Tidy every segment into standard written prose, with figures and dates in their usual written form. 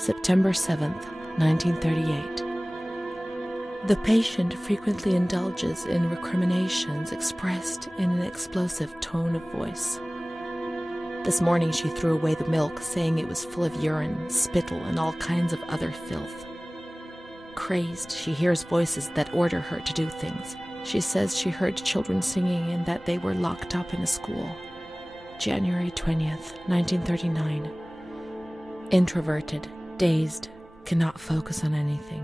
September 7th, 1938. The patient frequently indulges in recriminations expressed in an explosive tone of voice. This morning she threw away the milk, saying it was full of urine, spittle, and all kinds of other filth. Crazed, she hears voices that order her to do things. She says she heard children singing and that they were locked up in a school. January 20th, 1939. Introverted, dazed, cannot focus on anything.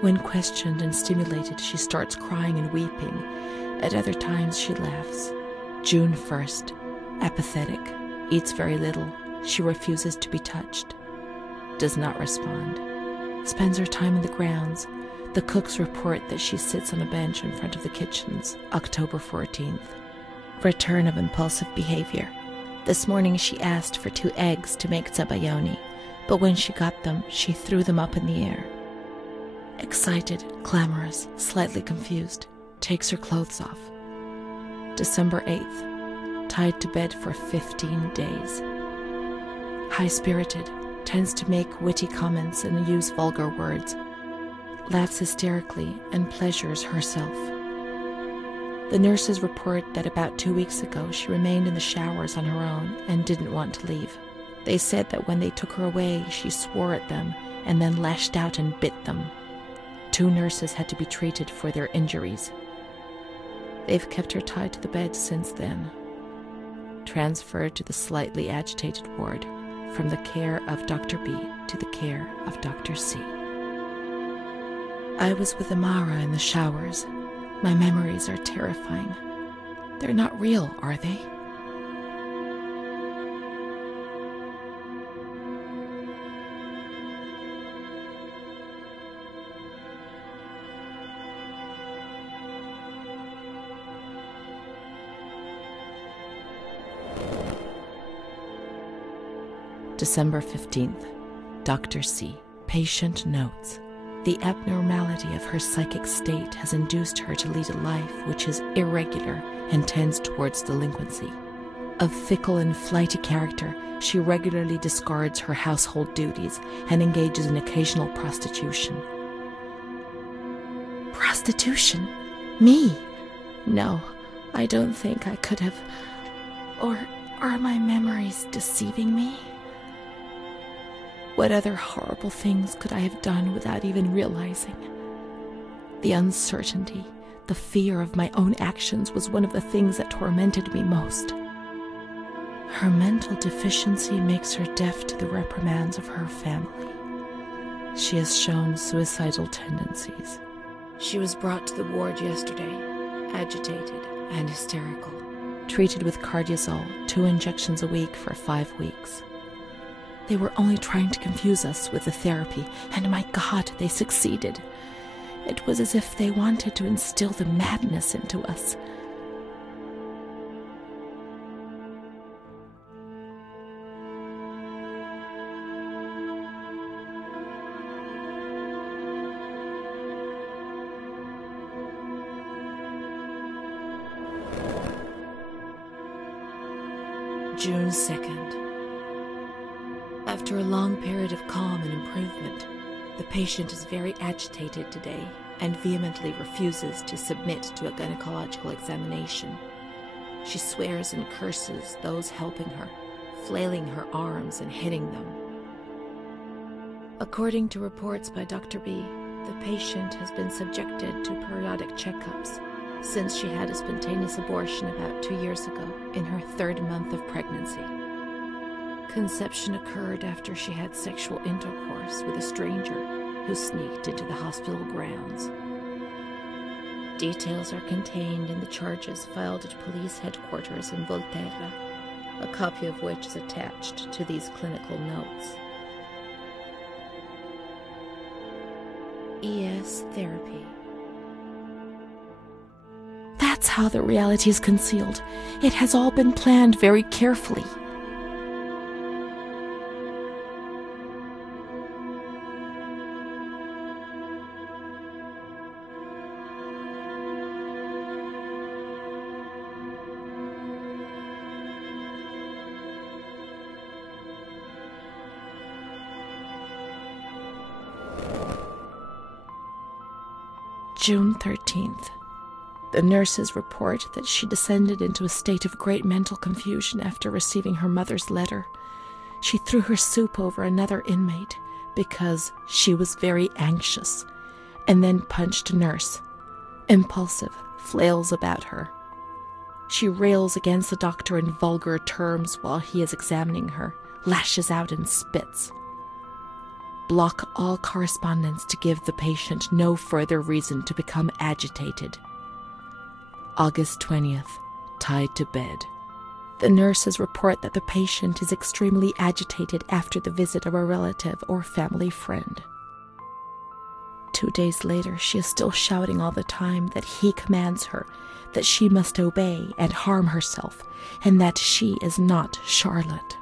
When questioned and stimulated, she starts crying and weeping. At other times, she laughs. June 1st. Apathetic. Eats very little. She refuses to be touched. Does not respond. Spends her time in the grounds. The cooks report that she sits on a bench in front of the kitchens. October 14th. Return of impulsive behavior. This morning she asked for 2 eggs to make zabayoni, but when she got them, she threw them up in the air. Excited, clamorous, slightly confused, takes her clothes off. December 8th. Tied to bed for 15 days. High-spirited, tends to make witty comments and use vulgar words, laughs hysterically and pleasures herself. The nurses report that about 2 weeks ago she remained in the showers on her own and didn't want to leave. They said that when they took her away, she swore at them and then lashed out and bit them. 2 nurses had to be treated for their injuries. They've kept her tied to the bed since then. Transferred to the slightly agitated ward, from the care of Dr. B to the care of Dr. C. I was with Amara in the showers. My memories are terrifying. They're not real, are they? December 15th. Dr. C. Patient notes. The abnormality of her psychic state has induced her to lead a life which is irregular and tends towards delinquency. Of fickle and flighty character, she regularly discards her household duties and engages in occasional prostitution. Prostitution? Me? No, I don't think I could have. Or are my memories deceiving me? What other horrible things could I have done without even realizing? The uncertainty, the fear of my own actions was one of the things that tormented me most. Her mental deficiency makes her deaf to the reprimands of her family. She has shown suicidal tendencies. She was brought to the ward yesterday, agitated and hysterical. Treated with cardiazol, 2 injections a week for 5 weeks. They were only trying to confuse us with the therapy, and my God, they succeeded. It was as if they wanted to instill the madness into us. June 2nd. After a long period of calm and improvement, the patient is very agitated today and vehemently refuses to submit to a gynecological examination. She swears and curses those helping her, flailing her arms and hitting them. According to reports by Dr. B, the patient has been subjected to periodic checkups since she had a spontaneous abortion about 2 years ago in her 3rd month of pregnancy. Conception occurred after she had sexual intercourse with a stranger who sneaked into the hospital grounds. Details are contained in the charges filed at police headquarters in Volterra, a copy of which is attached to these clinical notes. ES therapy. That's how the reality is concealed. It has all been planned very carefully. June 13th. The nurses report that she descended into a state of great mental confusion after receiving her mother's letter. She threw her soup over another inmate because she was very anxious, and then punched a nurse. Impulsive, flails about her. She rails against the doctor in vulgar terms while he is examining her, lashes out and spits. Block all correspondence to give the patient no further reason to become agitated. August 20th, tied to bed. The nurses report that the patient is extremely agitated after the visit of a relative or family friend. 2 days later, she is still shouting all the time that he commands her, that she must obey and harm herself, and that she is not Charlotte.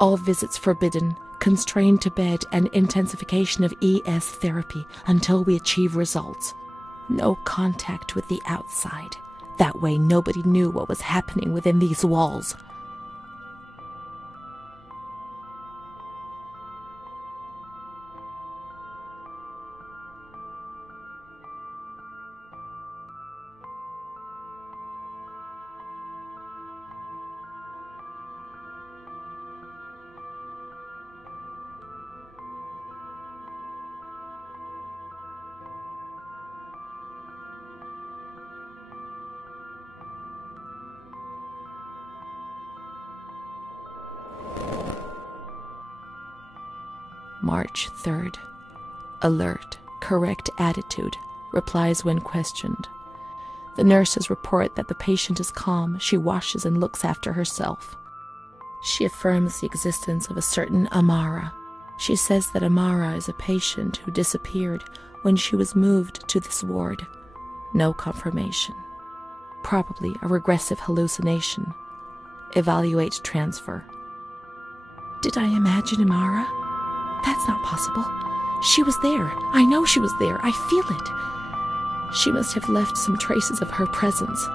All visits forbidden, constrained to bed, and intensification of ES therapy until we achieve results. No contact with the outside. That way nobody knew what was happening within these walls. March 3rd. Alert, correct attitude, replies when questioned. The nurses report that the patient is calm, she washes and looks after herself. She affirms the existence of a certain Amara. She says that Amara is a patient who disappeared when she was moved to this ward. No confirmation. Probably a regressive hallucination. Evaluate transfer. Did I imagine Amara? That's not possible. She was there. I know she was there. I feel it. She must have left some traces of her presence.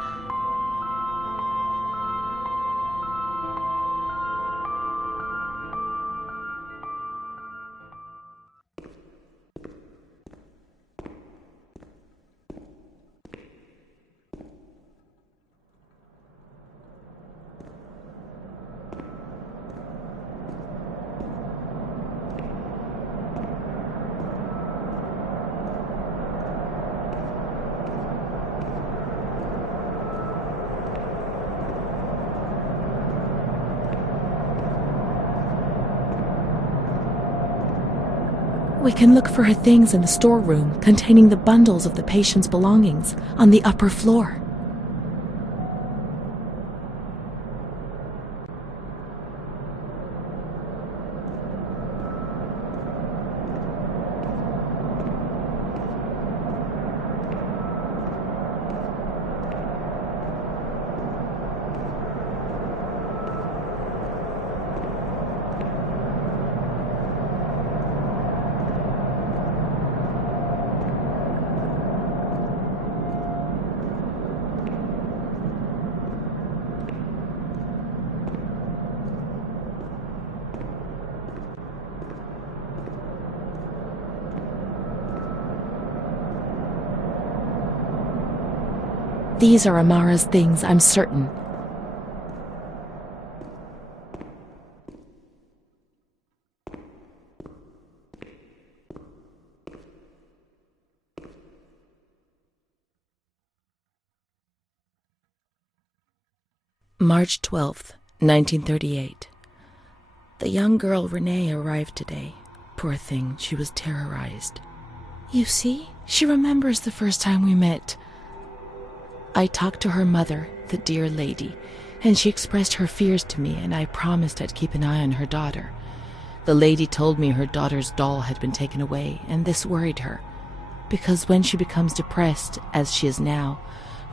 We can look for her things in the storeroom containing the bundles of the patient's belongings on the upper floor. These are Amara's things, I'm certain. March 12th, 1938. The young girl Renee arrived today. Poor thing, she was terrorized. You see, she remembers the first time we met. I talked to her mother, the dear lady, and she expressed her fears to me, and I promised I'd keep an eye on her daughter. The lady told me her daughter's doll had been taken away, and this worried her, because when she becomes depressed, as she is now,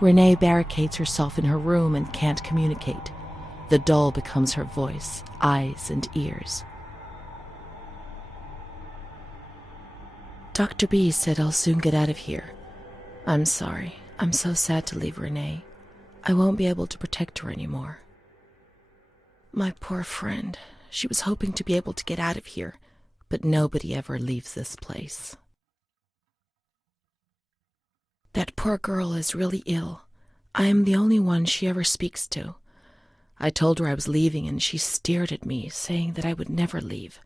Renee barricades herself in her room and can't communicate. The doll becomes her voice, eyes, and ears. Dr. B said I'll soon get out of here. I'm sorry. I'm so sad to leave Renee. I won't be able to protect her anymore. My poor friend. She was hoping to be able to get out of here, but nobody ever leaves this place. That poor girl is really ill. I am the only one she ever speaks to. I told her I was leaving, and she stared at me, saying that I would never leave.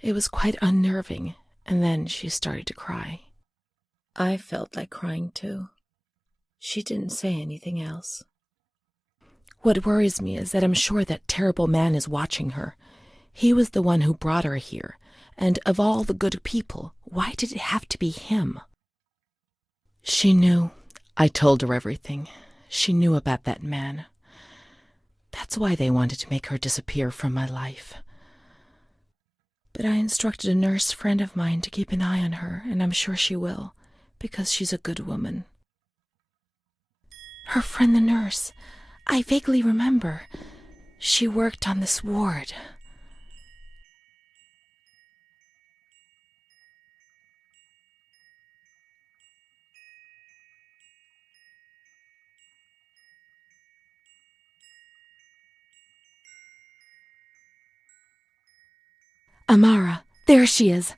It was quite unnerving, and then she started to cry. I felt like crying too. She didn't say anything else. What worries me is that I'm sure that terrible man is watching her. He was the one who brought her here, and of all the good people, why did it have to be him? She knew. I told her everything. She knew about that man. That's why they wanted to make her disappear from my life. But I instructed a nurse friend of mine to keep an eye on her, and I'm sure she will, because she's a good woman. Her friend the nurse. I vaguely remember. She worked on this ward. Amara, there she is.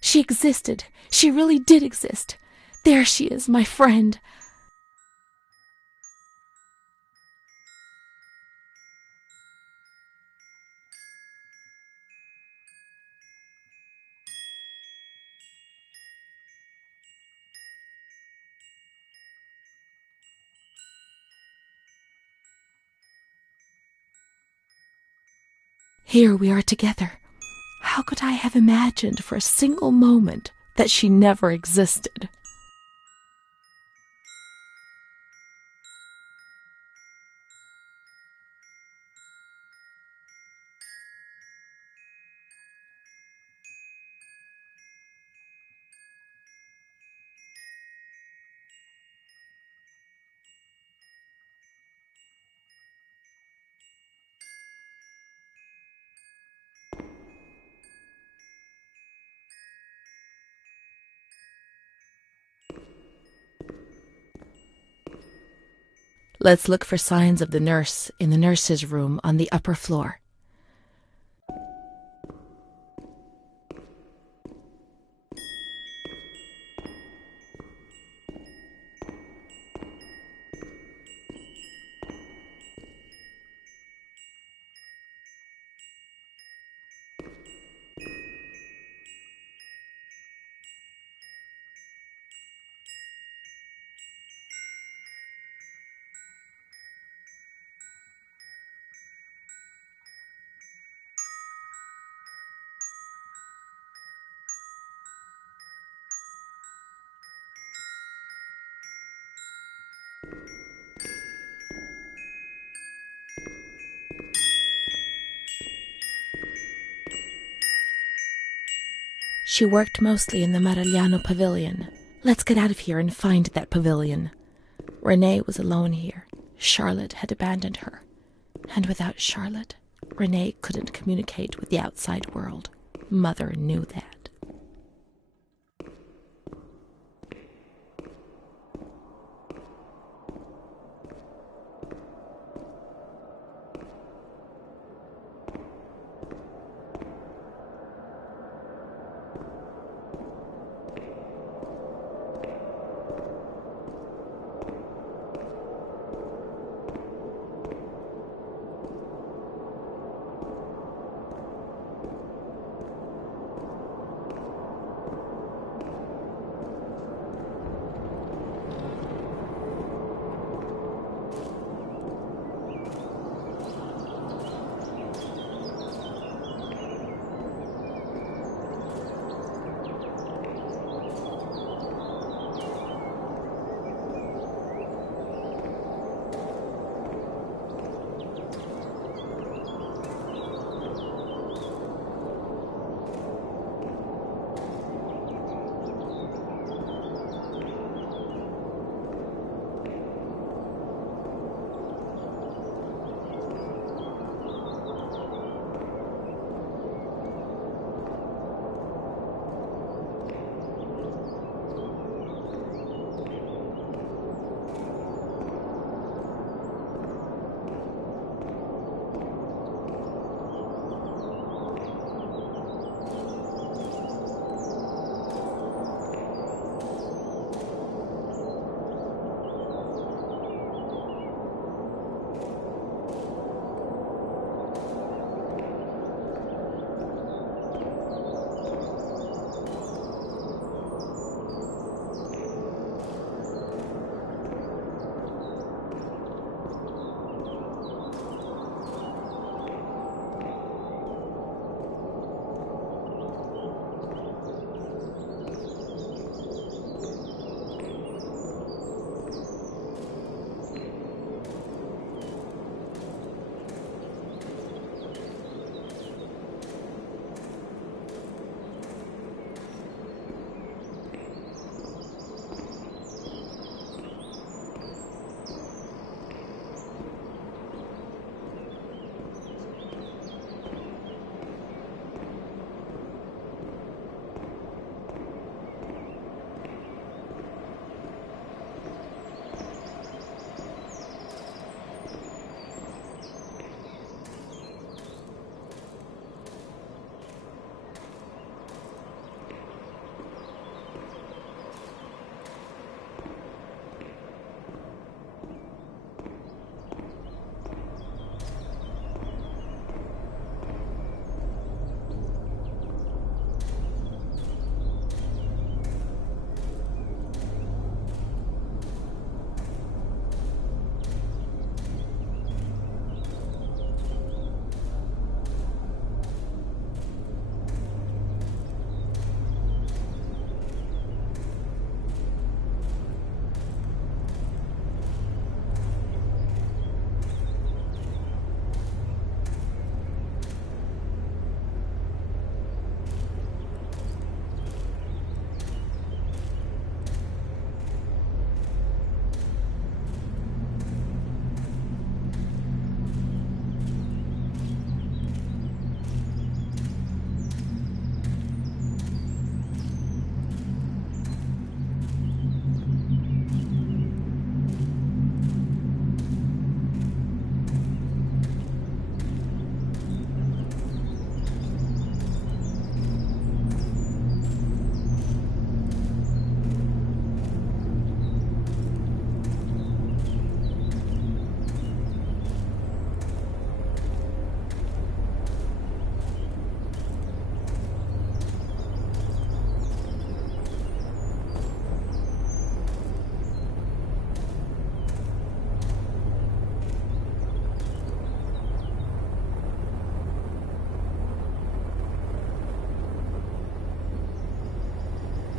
She existed. She really did exist. There she is, my friend. Here we are together. How could I have imagined for a single moment that she never existed? Let's look for signs of the nurse in the nurse's room on the upper floor. She worked mostly in the Marigliano pavilion. Let's get out of here and find that pavilion. Renee was alone here. Charlotte had abandoned her. And without Charlotte, Renee couldn't communicate with the outside world. Mother knew that.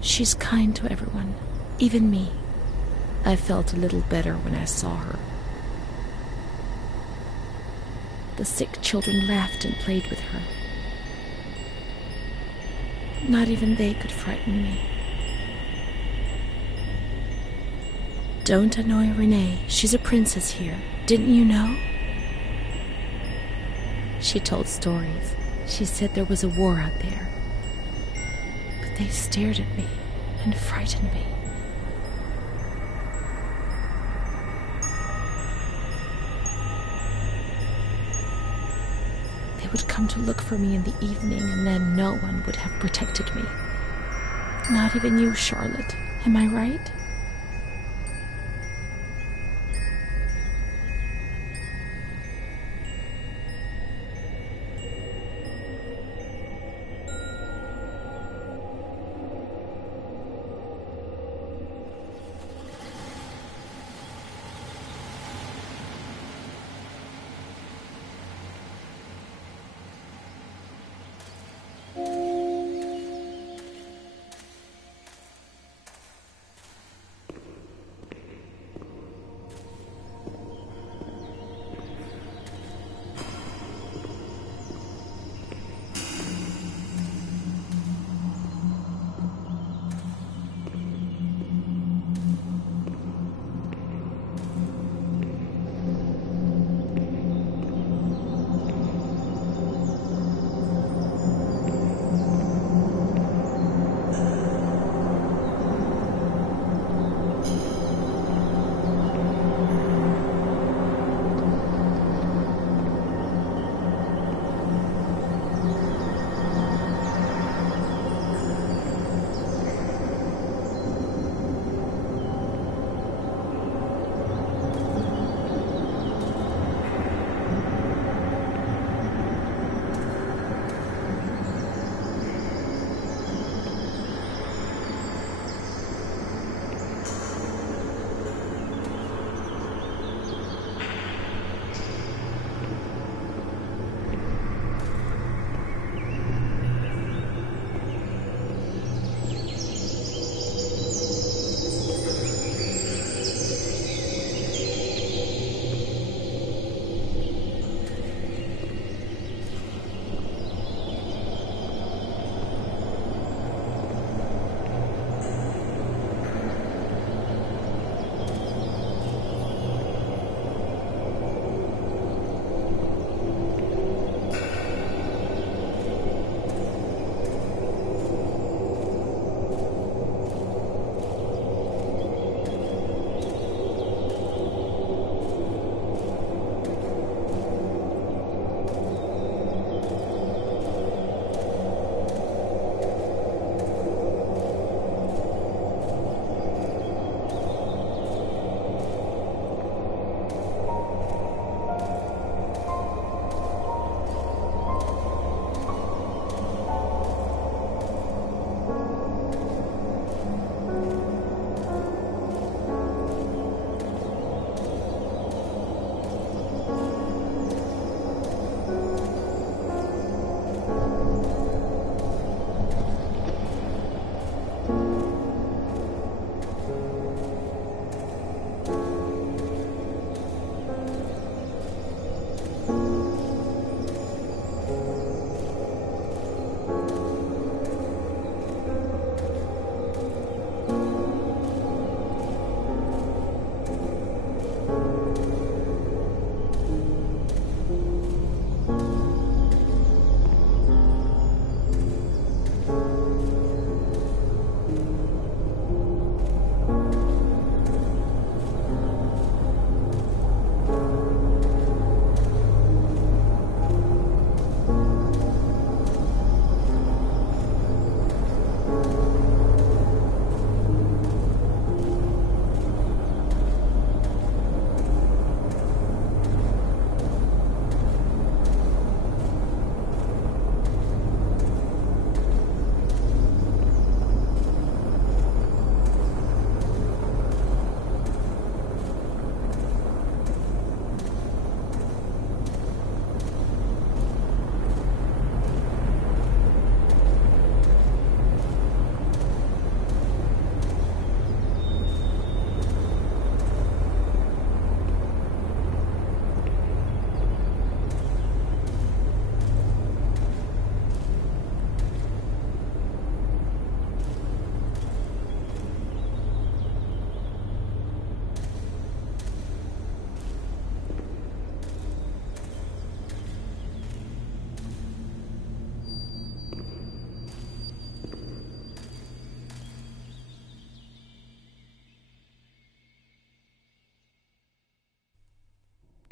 She's kind to everyone, even me. I felt a little better when I saw her. The sick children laughed and played with her. Not even they could frighten me. Don't annoy Renee. She's a princess here. Didn't you know? She told stories. She said there was a war out there. But they stared at me and frightened me. They would come to look for me in the evening, and then no one would have protected me. Not even you, Charlotte. Am I right?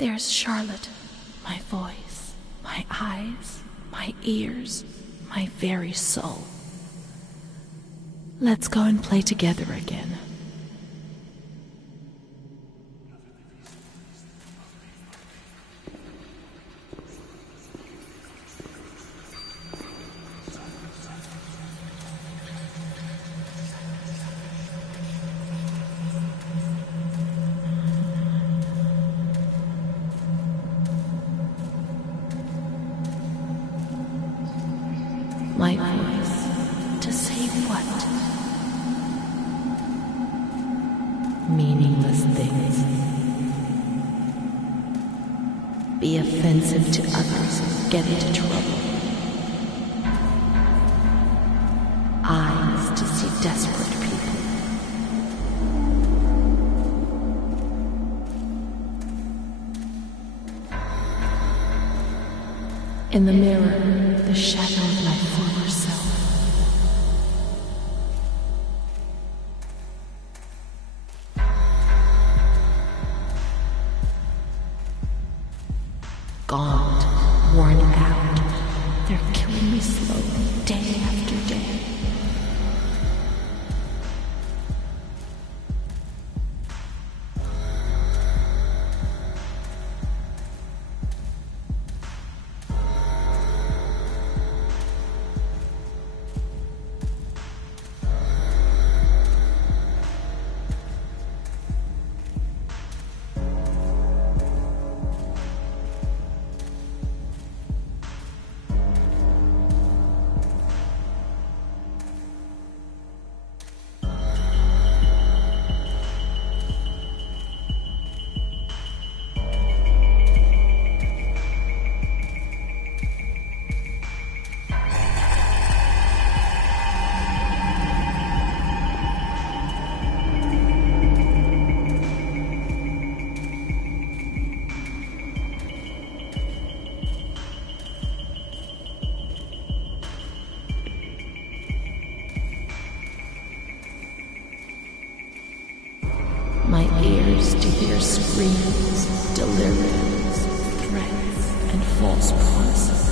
There's Charlotte, my voice, my eyes, my ears, my very soul. Let's go and play together again. My voice, to say what? Meaningless things. Be offensive to others, get into trouble. Eyes to see desperate people. In the mirror, the shadow of my former self. Gaunt, worn out, they're killing me slowly, day after day. My ears to hear screams, deliriums, threats, and false promises.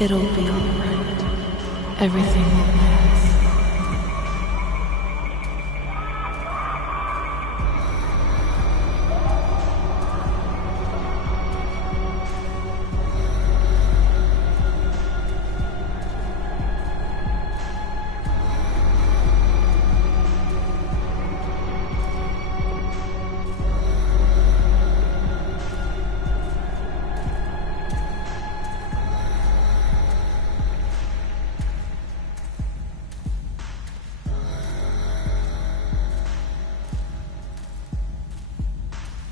It'll be all right. Everything will pass.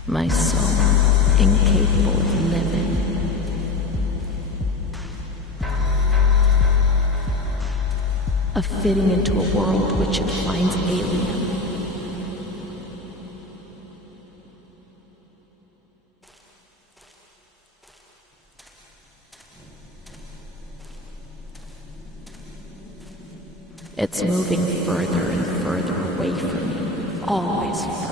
My soul, incapable of living. Of fitting into a world which it finds alien. It's moving further and further away from me, always further.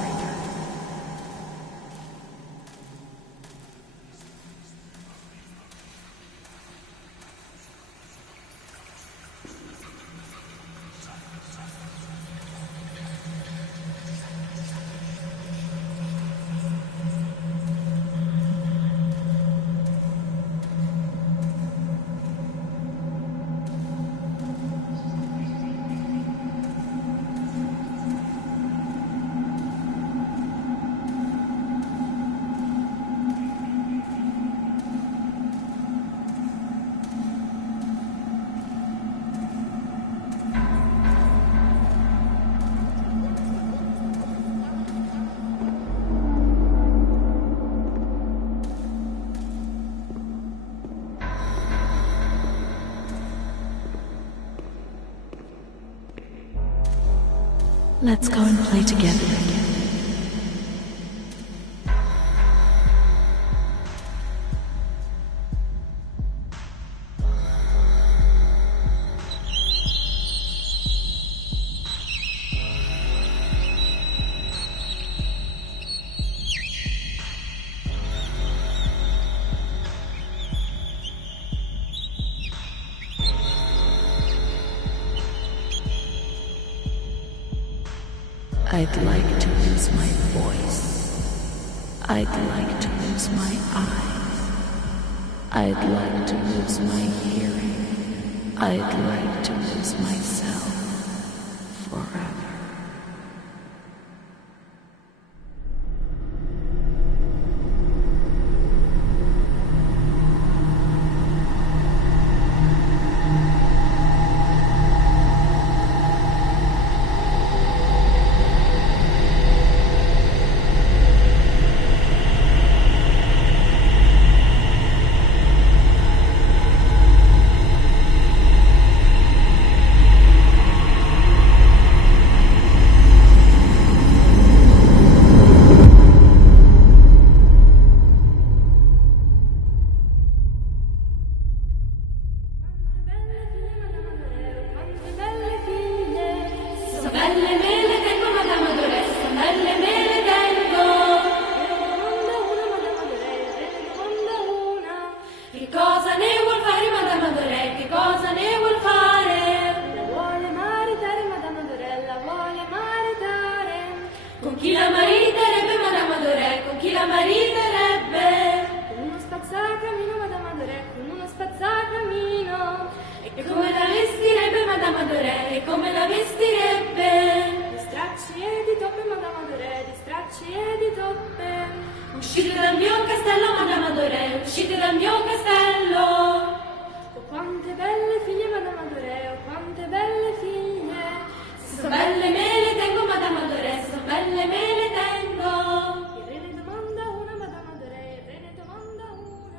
Let's go and play together again. I'd like to lose my voice. I'd like to lose my eyes. I'd like to lose my hearing. I'd like to lose myself forever. Chi la mariterebbe, Madame Adoré? Con chi la mariterebbe? Con uno spazzacamino, Madame Adoré, con uno spazzacamino. E come la vestirebbe, Madame Adoré? E come la vestirebbe? Di stracci e di toppe, Madame Adoré, di stracci e di toppe. Uscite dal mio castello, Madame Adoré, uscite dal mio castello. Oh, quante belle figlie, Madame Adoré, oh, quante belle figlie. Se sono belle me le tengo, Madame Adoré, se sono belle me le tengo. Il re ne domanda una, Madame Adoré, il re ne domanda una.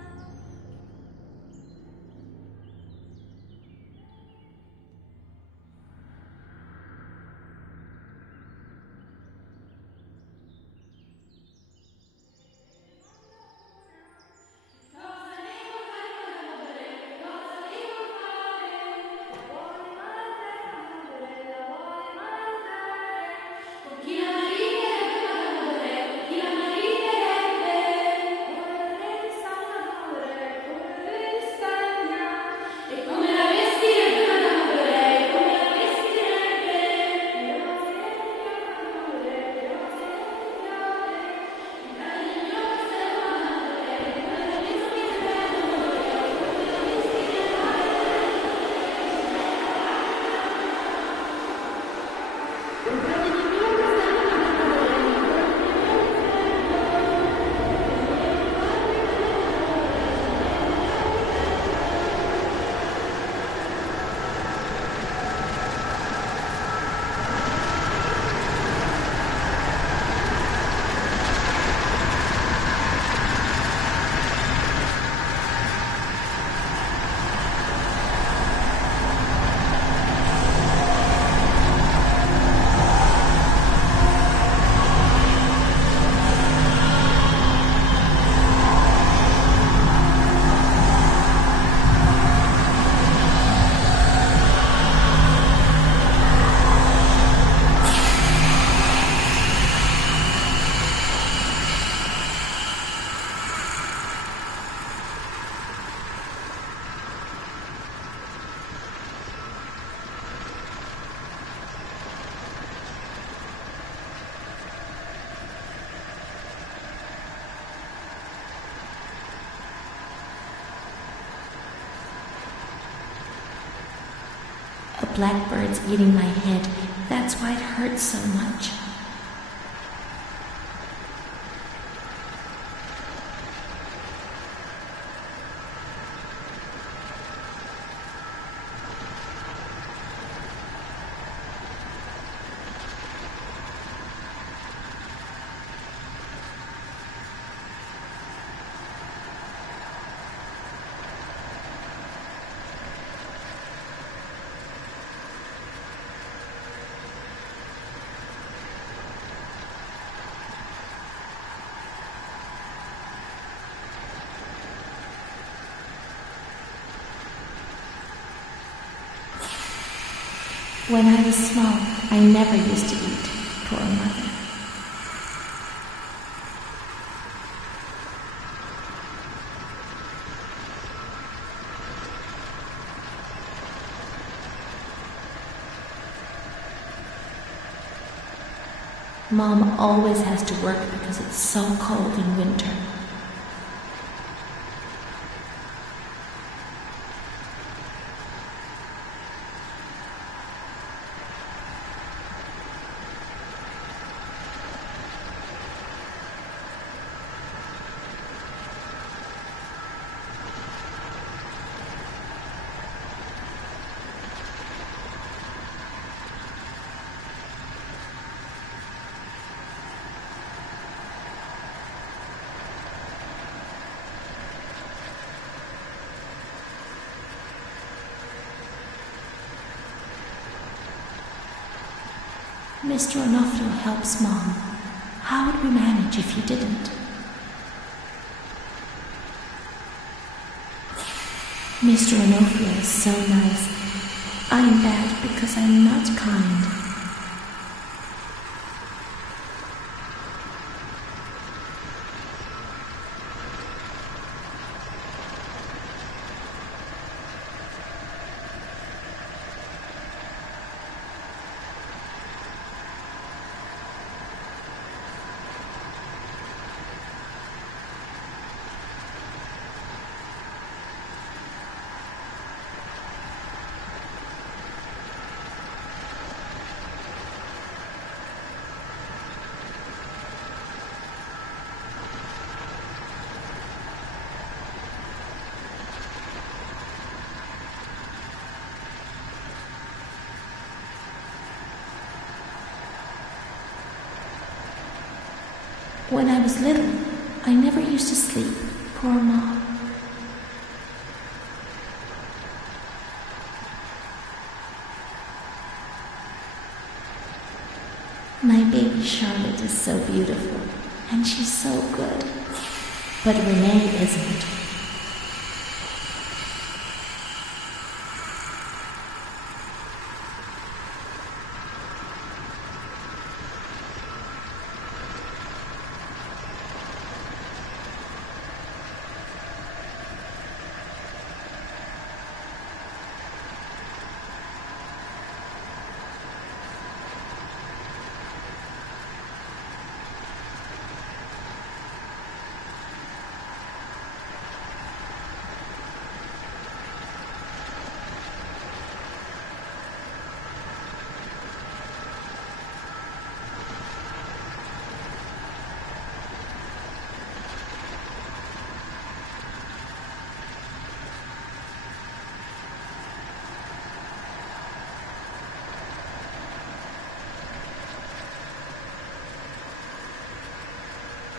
A blackbird's eating my head. That's why it hurts so much. When I was small, I never used to eat, poor mother. Mom always has to work because it's so cold in winter. Mr. Onofrio helps Mom. How would we manage if he didn't? Mr. Onofrio is so nice. I'm bad because I'm not kind. When I was little, I never used to sleep, poor Mom. My baby Charlotte is so beautiful, and she's so good. But Renee isn't.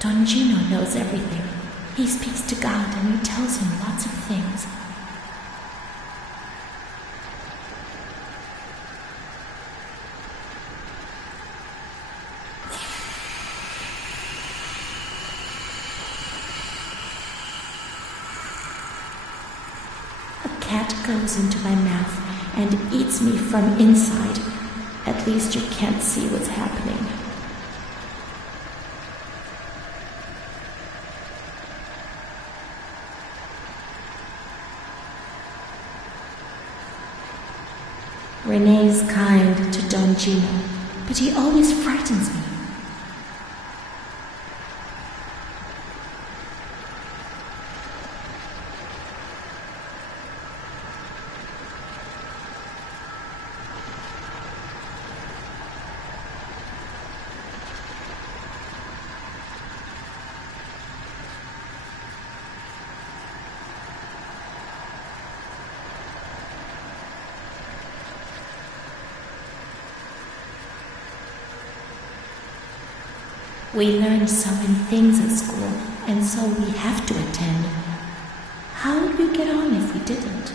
Don Gino knows everything. He speaks to God and he tells him lots of things. A cat goes into my mouth and eats me from inside. At least you can't see what's happening. Renee's kind to Don Gino, but he always frightens me. We learn so many things at school, and so we have to attend. How would we get on if we didn't?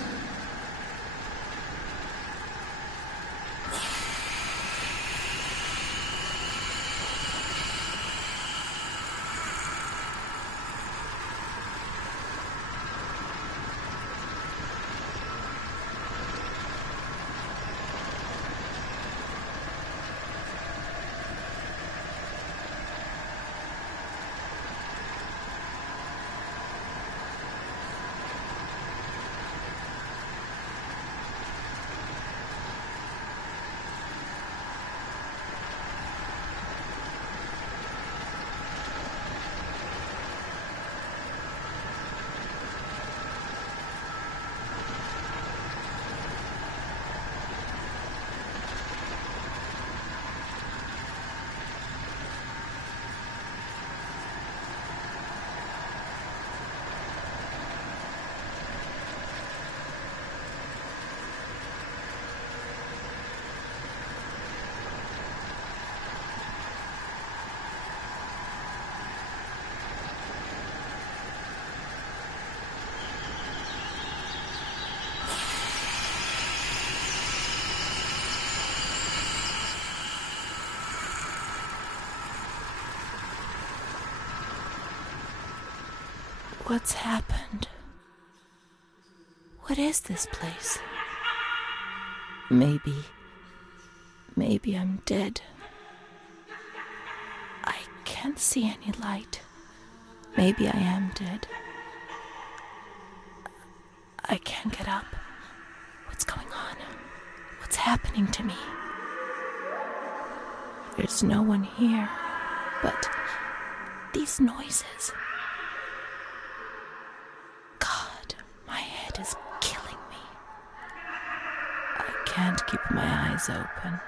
What's happened? What is this place? Maybe I'm dead. I can't see any light. Maybe I am dead. I can't get up. What's going on? What's happening to me? There's no one here, but these noises. God, my head is killing me. I can't keep my eyes open.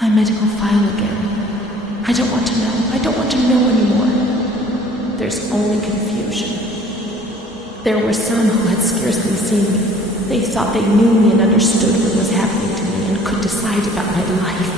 My medical file again. I don't want to know. I don't want to know anymore. There's only confusion. There were some who had scarcely seen me. They thought they knew me and understood what was happening to me and could decide about my life.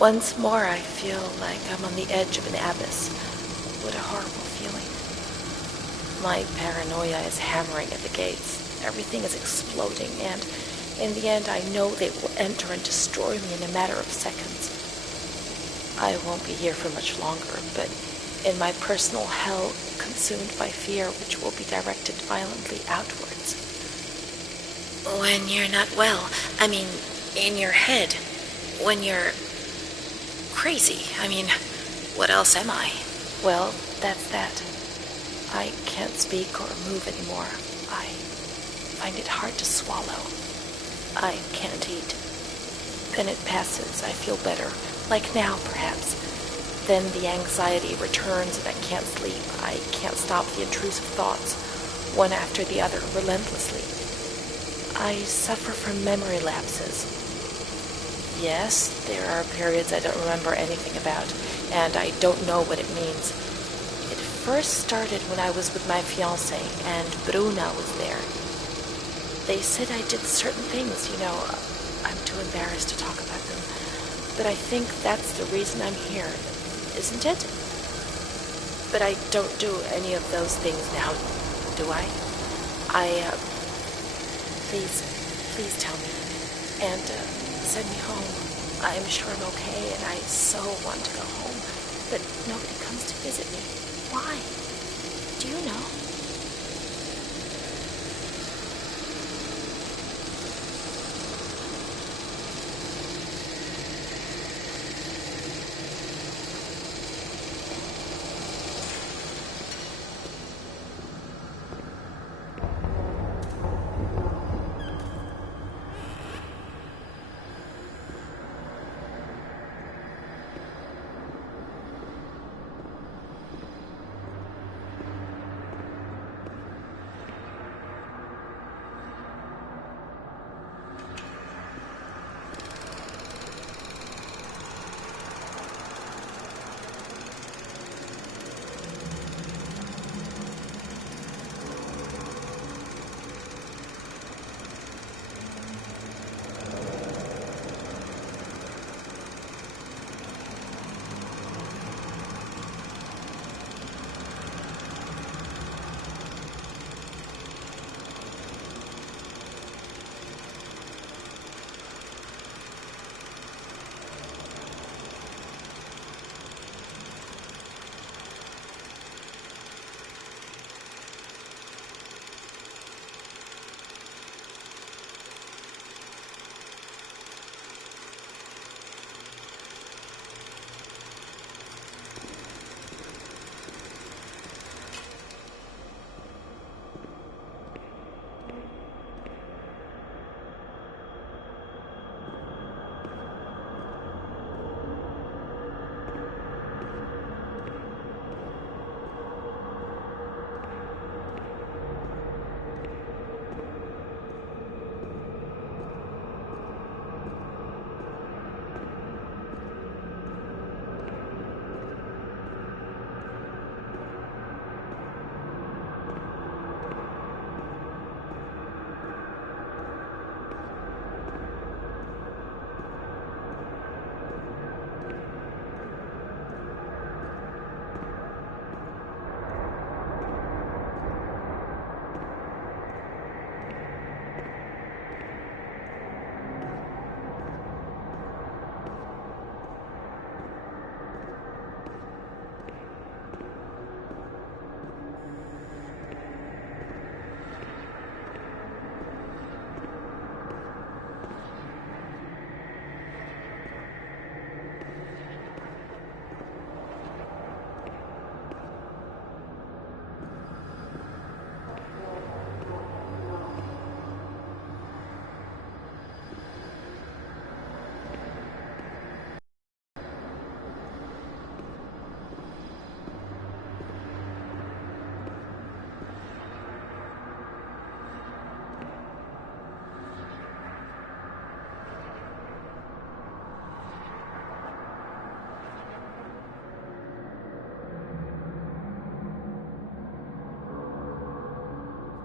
Once more I feel like I'm on the edge of an abyss. What a horrible feeling. My paranoia is hammering at the gates. Everything is exploding, and in the end I know they will enter and destroy me in a matter of seconds. I won't be here for much longer, but in my personal hell, consumed by fear which will be directed violently outwards. When you're not well, I mean, in your head, when you're crazy, what else am I? Well, that's that. I can't speak or move anymore. I find it hard to swallow. I can't eat. Then it passes. I feel better. Like now, perhaps. Then the anxiety returns and I can't sleep. I can't stop the intrusive thoughts, one after the other, relentlessly. I suffer from memory lapses. Yes, there are periods I don't remember anything about, and I don't know what it means. It first started when I was with my fiancé, and Bruna was there. They said I did certain things, I'm too embarrassed to talk about them. But I think that's the reason I'm here, isn't it? But I don't do any of those things now, do I? Please tell me, and send me home. I'm sure I'm okay, and I so want to go home, but nobody comes to visit me. Why? Do you know?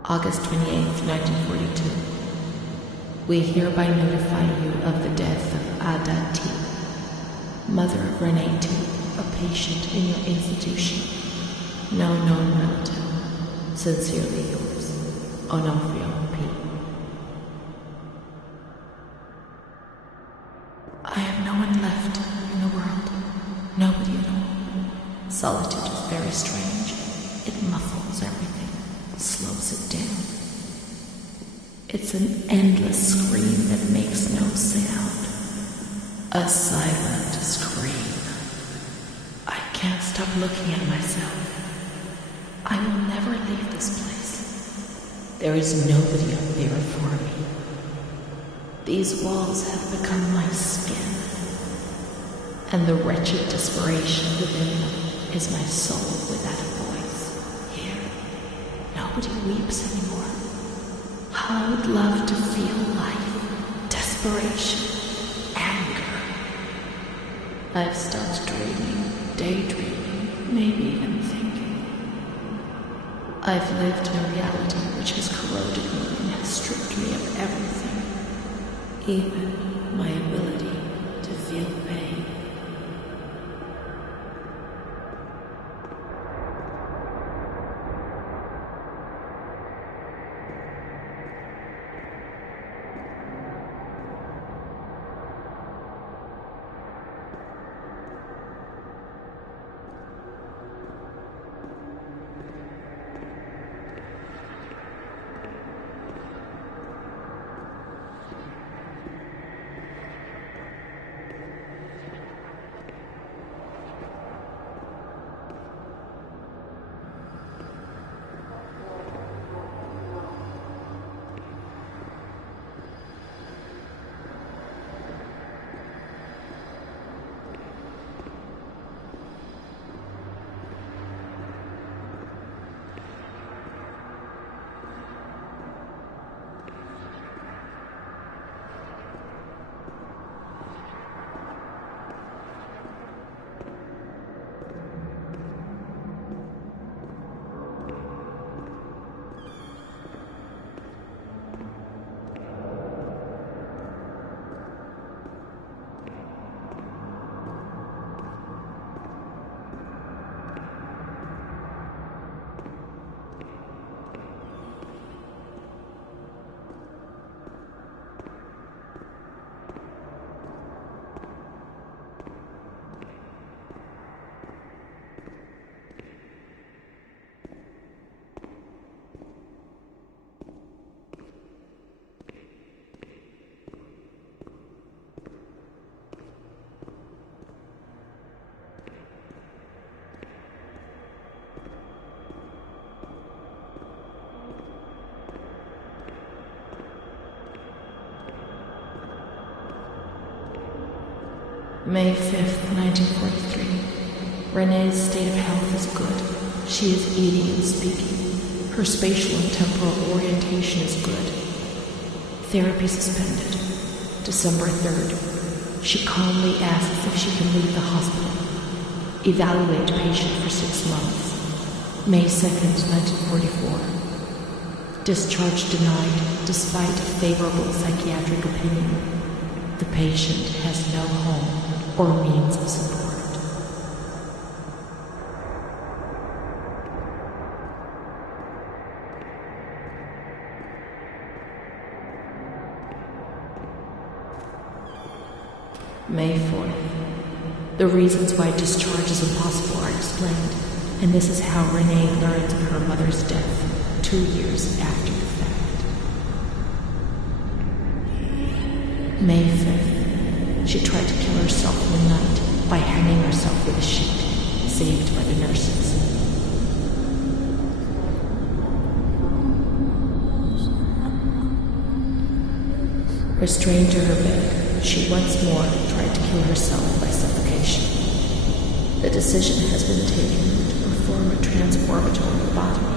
August 28, 1942. We hereby notify you of the death of Ada T. mother of Renee T., a patient in your institution. No known relative. Sincerely yours, Onofrio P. I have no one left in the world. Nobody at all. Solitude is very strange. It muffles everything, slows it down. It's an endless scream that makes no sound. A silent scream. I can't stop looking at myself. I will never leave this place. There is nobody up there for me. These walls have become my skin, and the wretched desperation within them is my soul without a voice. Here, nobody weeps anymore. How I would love to feel life, desperation, anger. I've stopped dreaming, daydreaming, maybe even thinking. I've lived in a reality which has corroded me and has stripped me of everything, even my ability to feel pain. May 5th, 1943. Renee's state of health is good. She is eating and speaking. Her spatial and temporal orientation is good. Therapy suspended. December 3rd. She calmly asks if she can leave the hospital. Evaluate patient for 6 months. May 2nd, 1944. Discharge denied despite a favorable psychiatric opinion. The patient has no home or means of support. May 4th. The reasons why discharge is impossible are explained, and this is how Renee learns of her mother's death 2 years after the fact. May 5th. She tried to kill herself in the night by hanging herself with a sheet, saved by the nurses. Restrained to her bed, she once more tried to kill herself by suffocation. The decision has been taken to perform a transformatory lobotomy.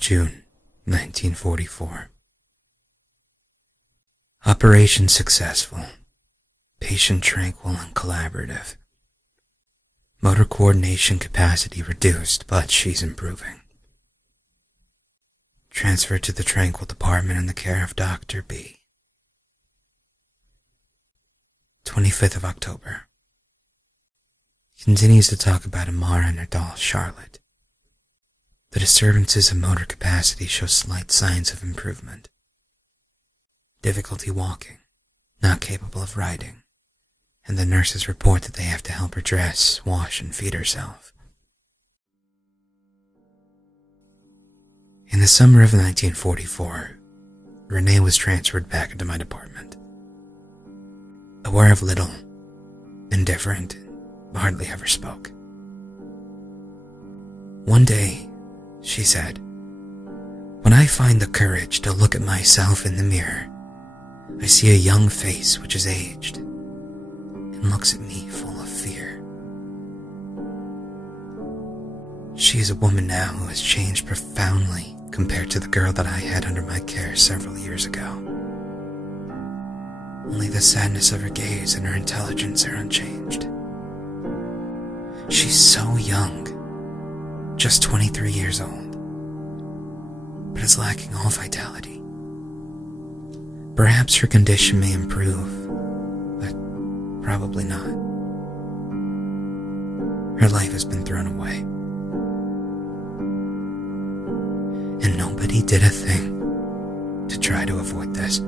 June 1944. Operation successful. Patient tranquil and collaborative. Motor coordination capacity reduced, but she's improving. Transferred to the tranquil department in the care of Dr. B. 25th of October. Continues to talk about Amara and her doll, Charlotte. The disturbances of motor capacity show slight signs of improvement. Difficulty walking, not capable of riding, and the nurses report that they have to help her dress, wash, and feed herself. In the summer of 1944, Renee was transferred back into my department. Aware of little, indifferent, hardly ever spoke. One day, she said, "When I find the courage to look at myself in the mirror, I see a young face which is aged and looks at me full of fear." She is a woman now who has changed profoundly compared to the girl that I had under my care several years ago. Only the sadness of her gaze and her intelligence are unchanged. She's so young, just 23 years old, but is lacking all vitality. Perhaps her condition may improve, but probably not. Her life has been thrown away, and nobody did a thing to try to avoid this.